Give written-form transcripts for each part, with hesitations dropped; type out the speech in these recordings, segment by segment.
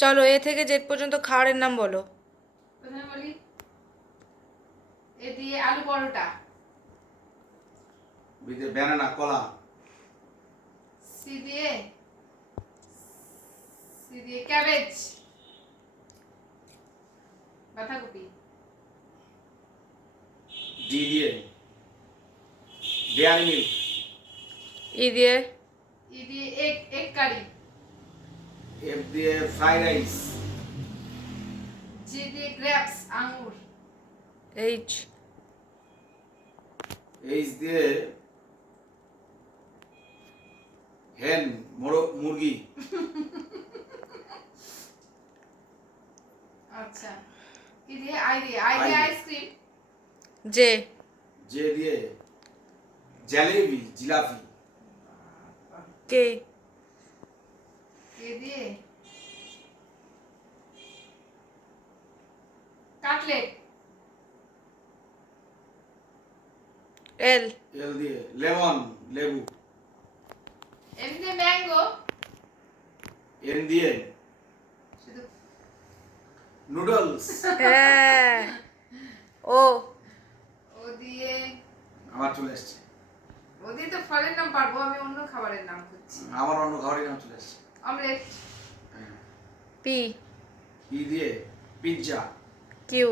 চলো এ থেকে জেড পর্যন্ত খাবারের নাম বলো। প্রথমে বলি, এ দিয়ে আলু পরোটা। বি দিয়ে ব্যানানা কলা। সি দিয়ে ক্যাবেজ বাঁধাকপি। ডি দিয়ে ডেয়ারি মিল্ক। ই দিয়ে এগ কারি। এফ দিয়ে ফ্রাইড রাইস। জি দিয়ে গ্রেপস আঙ্গুর। এইচ এইচ দিয়ে হেন মুরগি। আচ্ছা, কি দিয়ে আই দিয়ে আইসক্রিম। জে জে দিয়ে জলেবি জিলাপি। কে কে দিয়ে কাটলেট। এল এল দিয়ে লেমন লেবু। এম দিয়ে ম্যাঙ্গো। এন দিয়ে শুধু নুডলস। হ্যাঁ। ও ও দিয়ে আমার চলে এসছে। ও দিয়ে তো ফলের নাম পারবো, আমি অন্য খাবারের নাম খুঁজছি। আমার অন্য খাবারের নাম চলে এসছে। অমলেট। পি পি দিয়ে পিৎজা। কিউ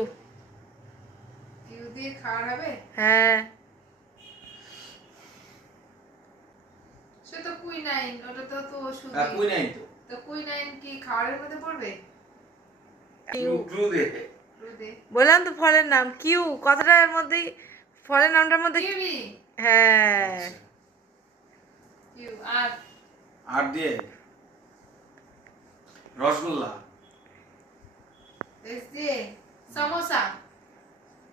কিউ দিয়ে খাওয়ার হবে। হ্যাঁ। সে তো কুইনাইন, ওটা তো ওষুধ। কুই নাই তো। তো কুইনাইন কি খাবারের মধ্যে পড়বে? ট্রু ট্রু দিয়ে ট্রু দে। বললাম তো ফলের নাম কিউ, কথাটার মধ্যেই ফলের নামটার মধ্যে কিউই। হ্যাঁ। আচ্ছা। কিউ আর আর দিয়ে রসগোল্লা। এস দিয়ে সমোসা।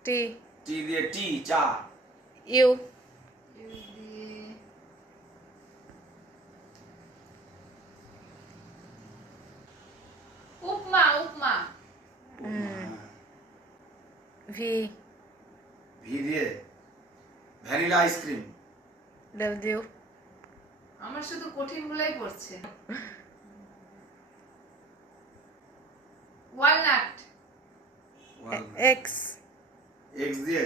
টি টি দিয়ে টি চা। ইউ ইউ দিয়ে উপমা। ভি ভি দিয়ে ভ্যানিলা আইসক্রিম। ডব্লিউ আমার শুধু কঠিন গুলাই পড়ছে। ওয়ালনাট। এক্স এক্স দিয়ে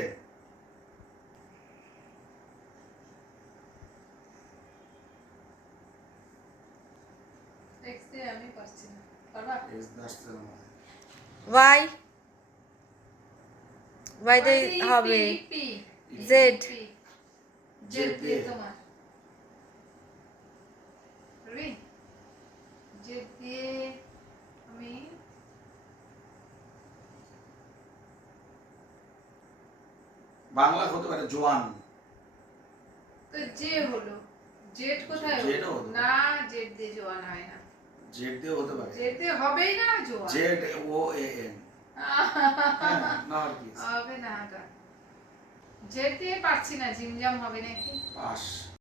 এক্স দিয়ে আমি পারছি না, পারবা? এক্স আসছে না। ওয়াই ওয়াইতে হবে পি জেড জেড দিয়ে তোমার রবি। জেড দিয়ে আমি বাংলা হতে পারে জোয়ান। তো জে হলো, জেড কোথায় জেড হলো? হলো। না, জেড দিয়ে জোয়ান হয় না। জেড দিয়ে হতে পারে। জেড দিয়ে হবেই না জোয়ান। Z O A N. না আর কি হবে না, জেড দিয়ে পারছি না, জিমজাম হবে নাকি? পাস।